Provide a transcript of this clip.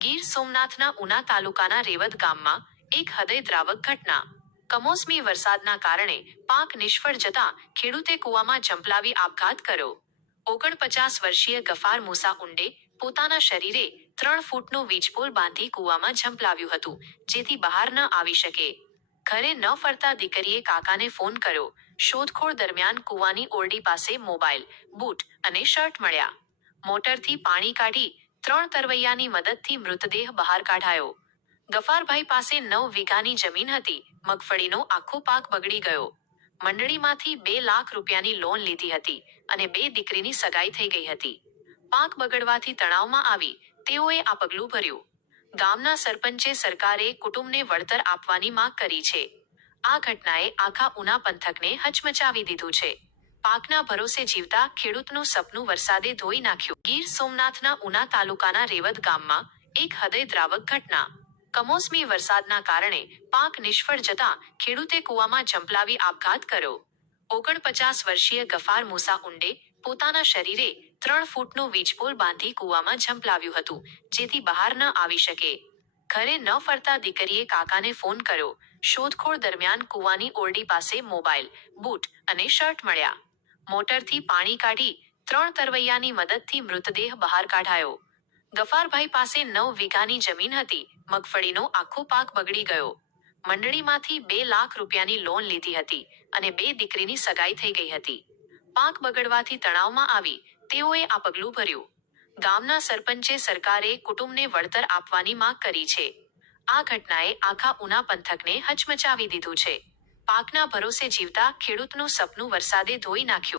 ગીર સોમનાથના ઉના તાલુકાના રેવદ ગામમાં એક હૃદયદ્રાવક ઘટના. કમોસમી વરસાદના કારણે પાક નિષ્ફળ જતા ખેડૂતે કૂવામાં ઝંપલાવી આપઘાત કર્યો. 49 વર્ષીય ગફાર મુસા ઉંડે પોતાના શરીરે 3 ફૂટનું વીજપોલ બાંધી કૂવામાં ઝંપલાવ્યું હતું, જેથી બહાર ન આવી શકે. ઘરે ન ફરતા દીકરીએ કાકાને ફોન કર્યો. શોધખોળ દરમિયાન કૂવાની ઓરડી પાસે મોબાઈલ, બૂટ અને શર્ટ મળ્યા. મોટરથી પાણી કાઢી 3 તરવૈયાની મદદથી મૃતદેહ બહાર કાઢાયો. ગફારભાઈ પાસે 9 વીઘાની જમીન હતી. મગફળીનો આખો પાક બગડી ગયો. મંડળીમાંથી 2 લાખ રૂપિયાની લોન લીધી હતી અને 2 દીકરીની સગાઈ થઈ ગઈ હતી. પાક બગડવાથી તણાવમાં આવી તેઓએ આ પગલું ભર્યું. ગામના સરપંચે સરકારે કુટુંબને વળતર આપવાની માંગ કરી છે. આ ઘટનાએ આખા ઉના પંથકને હચમચાવી દીધું છે. પાકના ભરોસે જીવતા ખેડૂતનું સપનું વરસાદે ધોઈ નાખ્યું. ગીર સોમનાથના ઉના તાલુકાના રેવદ ગામમાં એક હૃદયદ્રાવક ઘટના. કમોસમી વરસાદના કારણે પાક નિષ્ફળ જતા ખેડૂતે કૂવામાં ઝંપલાવી આપઘાત કર્યો. 49 વર્ષીય ગફાર મુસા ઉંડે પોતાના શરીરે 3 ફૂટનું વીજપોલ બાંધી કૂવામાં ઝંપલાવ્યું હતું, જેથી બહાર ન આવી શકે. ઘરે ન ફરતા દીકરીએ કાકાને ફોન કર્યો. શોધખોળ દરમિયાન કૂવાની ઓરડી પાસે મોબાઈલ, બૂટ અને શર્ટ મળ્યા. મોટરથી પાણી કાઢી 3 તરવૈયાની મદદથી મૃતદેહ બહાર કાઢાયો. ગફારભાઈ પાસે 9 વીઘાની જમીન હતી. મગફળીનો આખો પાક બગડી ગયો. મંડળીમાંથી 2 લાખ રૂપિયાની લોન લીધી હતી અને 2 દીકરીની સગાઈ થઈ ગઈ હતી. પાક બગડવાથી તણાવમાં આવી તેઓએ આ પગલું ભર્યું. ગામના સરપંચે સરકારે કુટુંબને વળતર આપવાની માંગ કરી છે. આ ઘટનાએ આખા ઉના પંથકને હચમચાવી દીધું છે. પાકના ભરોસે જીવતા ખેડૂતનું સપનું વરસાદે ધોઈ નાખ્યું.